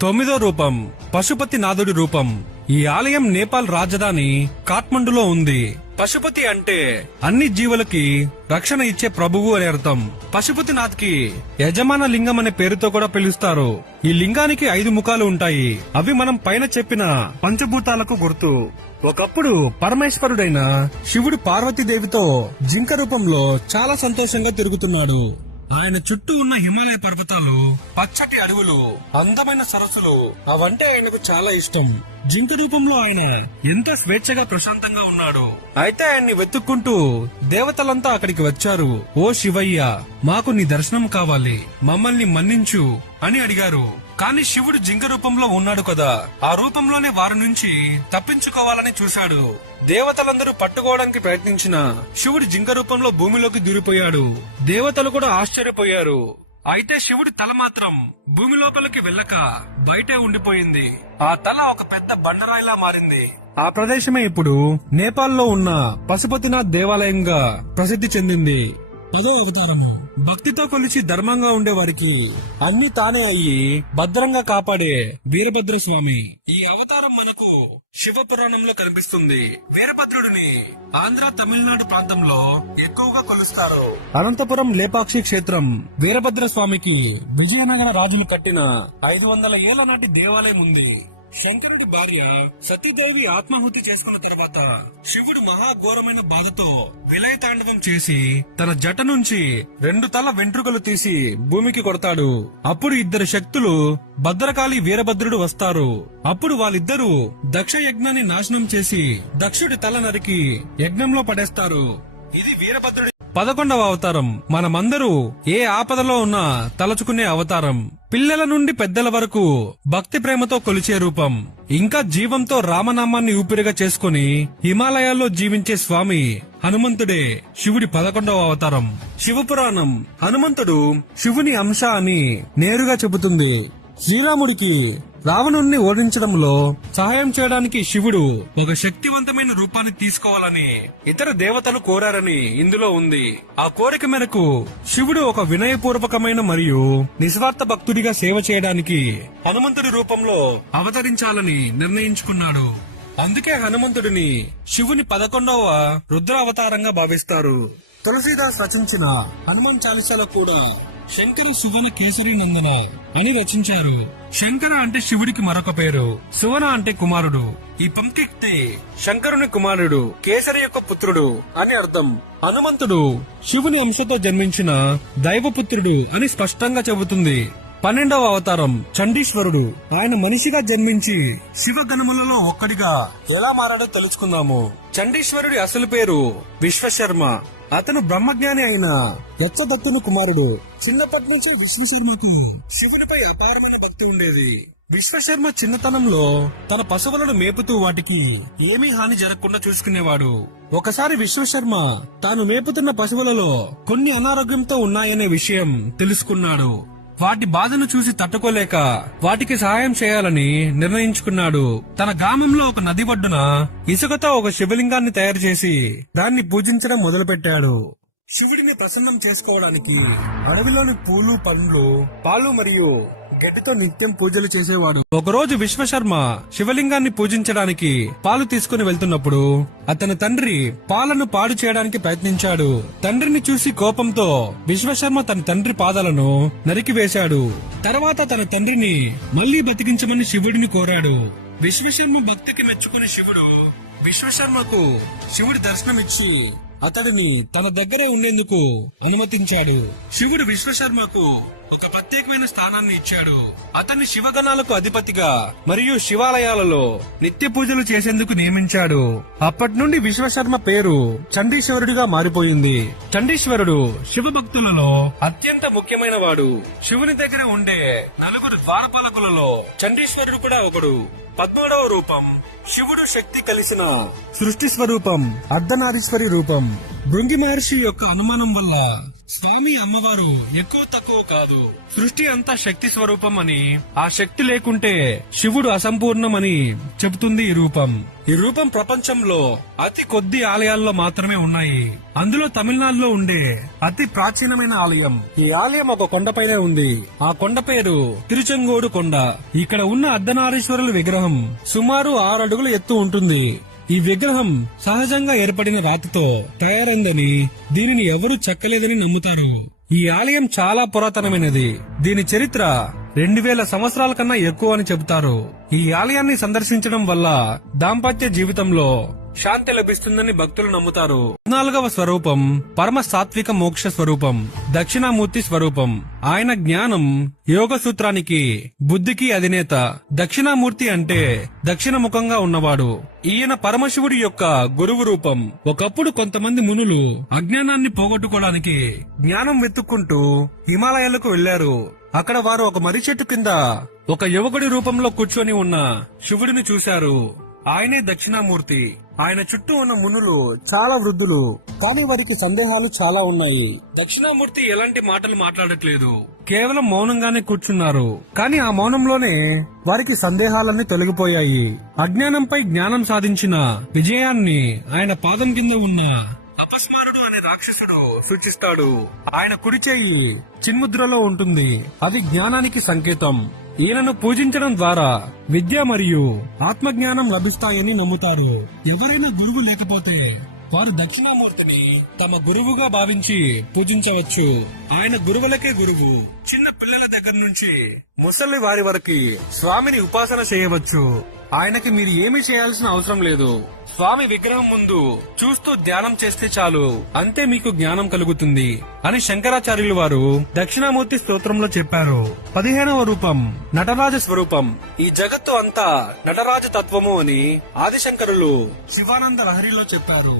తొమ్మిదో రూపం పశుపతి నాథుడి రూపం. ఈ ఆలయం నేపాల్ రాజధాని కాఠ్మండులో ఉంది. పశుపతి అంటే అన్ని జీవులకి రక్షణ ఇచ్చే ప్రభువు అని అర్థం. పశుపతినాథ్కి యజమాన లింగం అనే పేరుతో కూడా పిలుస్తారు. ఈ లింగానికి ఐదు ముఖాలు ఉంటాయి. అవి మనం పైన చెప్పిన పంచభూతాలకు గుర్తు. ఒకప్పుడు పరమేశ్వరుడైన శివుడు పార్వతీదేవితో జింక రూపంలో చాలా సంతోషంగా తిరుగుతున్నాడు. ఆయన చుట్టూ ఉన్న హిమాలయ పర్వతాలు పచ్చటి అడవులు అందమైన సరస్సులు అవంటే ఆయనకు చాలా ఇష్టం. జింక రూపంలో ఆయన ఎంత స్వేచ్ఛగా ప్రశాంతంగా ఉన్నాడు. అయితే ఆయన్ని వెతుక్కుంటూ దేవతలంతా అక్కడికి వచ్చారు. ఓ శివయ్య మాకు నీ దర్శనం కావాలి. మమ్మల్ని మన్నించు అని అడిగారు. కానీ శివుడు జింక రూపంలో ఉన్నాడు కదా. ఆ రూపంలోనే వారి నుంచి తప్పించుకోవాలని చూశాడు. దేవతలందరూ పట్టుకోవడానికి ప్రయత్నించిన శివుడు జింక రూపంలో భూమిలోకి దూరిపోయాడు. దేవతలు కూడా ఆశ్చర్యపోయారు. అయితే శివుడి తల మాత్రం భూమి లోపలికి వెళ్ళక బయటే ఉండిపోయింది. ఆ తల ఒక పెద్ద బండరాయిలా మారింది. ఆ ప్రదేశమే ఇప్పుడు నేపాల్లో ఉన్న పశుపతినాథ్ దేవాలయంగా ప్రసిద్ధి చెందింది. పదో అవతారము. భక్తితో కొలిచి ధర్మంగా ఉండేవారికి అన్ని తానే అయ్యి భద్రంగా కాపాడే వీరభద్ర స్వామి ఈ అవతారం మనకు శివ పురాణంలో కనిపిస్తుంది. వీరభద్రుడిని ఆంధ్ర తమిళనాడు ప్రాంతంలో ఎక్కువగా కొలుస్తారు. అనంతపురం లేపాక్షి క్షేత్రం వీరభద్ర స్వామికి విజయనగర రాజులు కట్టిన ఐదు వందల ఏళ్ళ నాటి దేవాలయం ఉంది. శంకరుడి భార్య సతీదేవి ఆత్మాహుతి చేసుకున్న తర్వాత శివుడు మహాఘోరమైన బాధతో విలయతాండవం చేసి తన జట నుంచి రెండు తల వెంట్రుకలు తీసి భూమికి కొడతాడు. అప్పుడు ఇద్దరు శక్తులు భద్రకాళి వీరభద్రుడు వస్తారు. అప్పుడు వాళ్ళిద్దరూ దక్ష యజ్ఞాన్ని నాశనం చేసి దక్షుడి తల నరికి యజ్ఞంలో పడేస్తారు. ఇది వీరభద్రుడి పదకొండవ అవతారం. మనమందరూ ఏ ఆపదలో ఉన్నా తలచుకునే అవతారం. పిల్లల నుండి పెద్దల వరకు భక్తి ప్రేమతో కొలిచే రూపం. ఇంకా జీవంతో రామనామాన్ని ఊపిరిగా చేసుకుని హిమాలయాల్లో జీవించే స్వామి హనుమంతుడే శివుడి పదకొండవ అవతారం. శివపురాణం. హనుమంతుడు శివుని అంశ అని నేరుగా చెబుతుంది. శ్రీరాముడికి రావణుణ్ణి ఓడించడంలో సహాయం చేయడానికి శివుడు ఒక శక్తివంతమైన రూపాన్ని తీసుకోవాలని ఇతర దేవతలు కోరారని ఇందులో ఉంది. ఆ కోరిక మేరకు శివుడు ఒక వినయపూర్వకమైన మరియు నిస్వార్థ భక్తుడిగా సేవ చేయడానికి హనుమంతుడి రూపంలో అవతరించాలని నిర్ణయించుకున్నాడు. అందుకే హనుమంతుడిని శివుని పదకొండవ రుద్ర అవతారంగా భావిస్తారు. తులసీదాస్ రచించిన హనుమాన్ చాలీసాలో కూడా శంకర సువన కేసరి నందన అని రచించారు. శంకర అంటే శివుడికి మరొక పేరు. సువన అంటే కుమారుడు. ఈ పంక్తి శంకరుని కుమారుడు కేసరి యొక్క పుత్రుడు అని అర్థం. హనుమంతుడు శివుని అంశతో జన్మించిన దైవపుత్రుడు అని స్పష్టంగా చెబుతుంది. పన్నెండవ అవతారం చండీశ్వరుడు. ఆయన మనిషిగా జన్మించి శివ గణములలో ఒక్కడిగా ఎలా మారాడో తెలుసుకుందాము. చండీశ్వరుడి అసలు పేరు విశ్వశర్మ. అతను బ్రహ్మజ్ఞాని అయిన. యచ్చదత్తుని కుమారుడు. చిన్నప్పటి నుంచి విశ్వశర్మకు శివునిపై అపారమైన భక్తి ఉండేది. విశ్వశర్మ చిన్నతనంలో తన పశువులను మేపుతూ వాటికి ఏమీ హాని జరగకుండా చూసుకునేవాడు. ఒకసారి విశ్వశర్మ తాను మేపుతున్న పశువులలో కొన్ని అనారోగ్యంతో ఉన్నాయనే విషయం తెలుసుకున్నాడు. వాటి బాధను చూసి తట్టుకోలేక వాటికి సహాయం చేయాలని నిర్ణయించుకున్నాడు. తన గ్రామంలో ఒక నది ఒడ్డున ఇసుకతో ఒక శివలింగాన్ని తయారు చేసి దాన్ని పూజించడం మొదలుపెట్టాడు. శివుడిని ప్రసన్నం చేసుకోవడానికి అడవిలోని పూలు పండ్లు పాలు మరియు గడ్డితో నిత్యం పూజలు చేసేవాడు. ఒకరోజు విశ్వశర్మ శివలింగాన్ని పూజించడానికి పాలు తీసుకుని వెళ్తున్నప్పుడు అతని తండ్రి పాలను పాడు చేయడానికి ప్రయత్నించాడు. తండ్రిని చూసి కోపంతో విశ్వశర్మ తన తండ్రి పాదాలను నరికివేశాడు తర్వాత తన తండ్రిని మళ్ళీ బతికించమని శివుడిని కోరాడు. విశ్వశర్మ భక్తికి మెచ్చుకుని శివుడు విశ్వశర్మకు శివుడి దర్శనమిచ్చి అతడిని తన దగ్గరే ఉండేందుకు అనుమతించాడు. శివుడు విశ్వశర్మకు ఒక ప్రత్యేకమైన స్థానాన్ని ఇచ్చాడు. అతన్ని శివగణాలకు అధిపతిగా మరియు శివాలయాలలో నిత్య పూజలు చేసేందుకు నియమించాడు. అప్పటి నుండి విశ్వశర్మ పేరు చండీశ్వరుడిగా మారిపోయింది. చండీశ్వరుడు శివ భక్తులలో అత్యంత ముఖ్యమైన వాడు శివుని దగ్గర ఉండే నలుగురు ద్వారపాలకులలో చండీశ్వరుడు కూడా ఒకడు. పద్మూడవ రూపం శివుడు శక్తి కలిసిన సృష్టి స్వరూపం అర్ధనారీశ్వరి రూపం. భృంగి మహర్షి యొక్క అనుమానం వల్ల స్వామి అమ్మవారు ఎక్కువ తక్కువ కాదు. సృష్టి అంతా శక్తి స్వరూపం అని ఆ శక్తి లేకుంటే శివుడు అసంపూర్ణమని చెబుతుంది ఈ రూపం. ఈ రూపం ప్రపంచంలో అతి కొద్ది ఆలయాల్లో మాత్రమే ఉన్నాయి. అందులో తమిళనాడులో ఉండే అతి ప్రాచీనమైన ఆలయం. ఈ ఆలయం ఒక కొండపైనే ఉంది. ఆ కొండ పేరు తిరుచెంగోడు కొండ. ఇక్కడ ఉన్న అర్ధనారీశ్వరుల విగ్రహం సుమారు ఆరు అడుగుల ఎత్తు ఉంటుంది. ఈ విగ్రహం సహజంగా ఏర్పడిన రాతితో తయారైందని దీనిని ఎవరూ చెక్కలేదని నమ్ముతారు. ఈ ఆలయం చాలా పురాతనమైనది. దీని చరిత్ర రెండు వేల సంవత్సరాల కన్నా ఎక్కువ అని చెబుతారు. ఈ ఆలయాన్ని సందర్శించడం వల్ల దాంపత్య జీవితంలో శాంతి లభిస్తుందని భక్తులు నమ్ముతారు. పద్నాలుగవ స్వరూపం పరమ సాత్విక మోక్ష స్వరూపం దక్షిణామూర్తి స్వరూపం. ఆయన జ్ఞానం యోగ సూత్రానికి బుద్ధికి అధినేత. దక్షిణామూర్తి అంటే దక్షిణ ముఖంగా ఉన్నవాడు. ఈయన పరమశివుడి యొక్క గురువు రూపం. ఒకప్పుడు కొంతమంది మునులు అజ్ఞానాన్ని పోగొట్టుకోవడానికి జ్ఞానం వెతుక్కుంటూ హిమాలయాలకు వెళ్ళారు అక్కడ వారు ఒక మర్రి చెట్టు కింద ఒక యువకుడి రూపంలో కూర్చొని ఉన్న శివుడిని చూశారు. ఆయనే దక్షిణామూర్తి. ఆయన చుట్టూ ఉన్న మునులు చాలా వృద్ధులు. కానీ వారికి సందేహాలు చాలా ఉన్నాయి. దక్షిణామూర్తి ఎలాంటి మాటలు మాట్లాడట్లేదు. కేవలం మౌనంగానే కూర్చున్నారు. కానీ ఆ మౌనంలోనే వారికి సందేహాలన్నీ తొలగిపోయాయి. అజ్ఞానంపై జ్ఞానం సాధించిన విజయాన్ని ఆయన పాదం కింద ఉన్న అపస్మారుడు అనే రాక్షసుడు సూచిస్తాడు. ఆయన కుడి చేయి చిన్ముద్రలో ఉంటుంది. అది జ్ఞానానికి సంకేతం. ఈయనను పూజించడం ద్వారా విద్య మరియు ఆత్మజ్ఞానం లభిస్తాయని నమ్ముతారు. ఎవరైనా గురువు లేకపోతే వారు దక్షిణామూర్తిని తమ గురువుగా భావించి పూజించవచ్చు. ఆయన గురువులకే గురువు. చిన్న పిల్లల దగ్గర నుంచి ముసలి వారి వరకు స్వామిని ఉపాసన చేయవచ్చు. ఆయనకి మీరు ఏమీ చేయాల్సిన అవసరం లేదు. స్వామి విగ్రహం ముందు చూస్తూ ధ్యానం చేస్తే చాలు. అంతే మీకు జ్ఞానం కలుగుతుంది అని శంకరాచార్యులు వారు దక్షిణామూర్తి స్తోత్రంలో చెప్పారు. పదిహేనవ రూపం నటరాజ స్వరూపం. ఈ జగత్తు అంతా నటరాజ తత్వము అని ఆదిశంకరులు శివానంద లహరిలో చెప్పారు.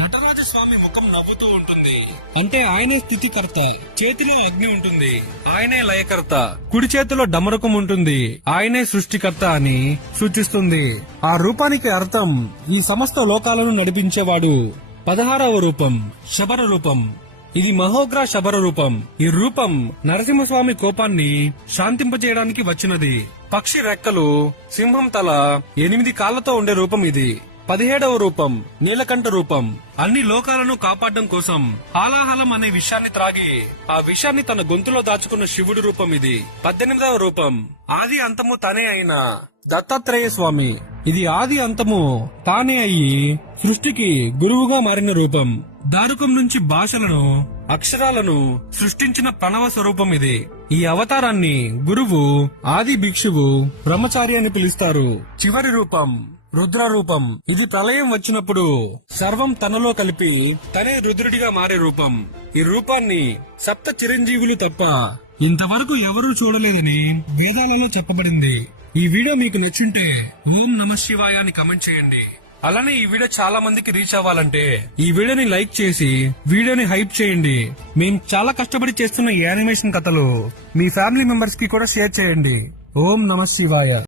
నటరాజ స్వామి ముఖం నవ్వుతూ ఉంటుంది. అంటే ఆయనే స్థితికర్త చేతిలో అగ్ని ఉంటుంది. ఆయనే లయకర్త కుడి చేతిలో డమరకం ఉంటుంది. ఆయనే సృష్టికర్త అని సూచిస్తుంది. ఆ రూపానికి అర్థం ఈ సమస్త లోకాలను నడిపించేవాడు. పదహారవ రూపం శబర రూపం. ఇది మహోగ్ర శబర రూపం. ఈ రూపం నరసింహస్వామి కోపాన్ని శాంతింపజేయడానికి వచ్చినది. పక్షి రెక్కలు సింహం తల ఎనిమిది కాళ్ళతో ఉండే రూపం ఇది. పదిహేడవ రూపం నీలకంఠ రూపం. అన్ని లోకాలను కాపాడడం కోసం హాలాహలం అనే విషయాన్ని త్రాగి ఆ విషయాన్ని తన గొంతులో దాచుకున్న శివుడి రూపం ఇది. పద్దెనిమిదవ రూపం. ఆది అంతము తనే అయిన దత్తాత్రేయ స్వామి. ఇది ఆది అంతము తానే అయి సృష్టికి గురువుగా మారిన రూపం. దారుకం నుంచి భాషలను అక్షరాలను సృష్టించిన ప్రణవ స్వరూపం ఇది. ఈ అవతారాన్ని గురువు ఆది భిక్షువు బ్రహ్మచారి అని పిలుస్తారు. చివరి రూపం. రుద్రరూపం. ఇది ప్రళయం వచ్చినప్పుడు సర్వం తనలో కలిపి తనే రుద్రుడిగా మారే రూపం. ఈ రూపాన్ని సప్త చిరంజీవులు తప్ప ఇంతవరకు ఎవరూ చూడలేదని వేదాలలో చెప్పబడింది. ఈ వీడియో మీకు నచ్చుంటే ఓం నమ శివాయ అని కమెంట్ చేయండి. అలానే ఈ వీడియో చాలా మందికి రీచ్ అవ్వాలంటే ఈ వీడియోని లైక్ చేసి వీడియోని హైప్ చేయండి. మేము చాలా కష్టపడి చేస్తున్న ఈ యానిమేషన్ కథలు మీ ఫ్యామిలీ మెంబర్స్కి కూడా షేర్ చేయండి. ఓం నమ శివాయ.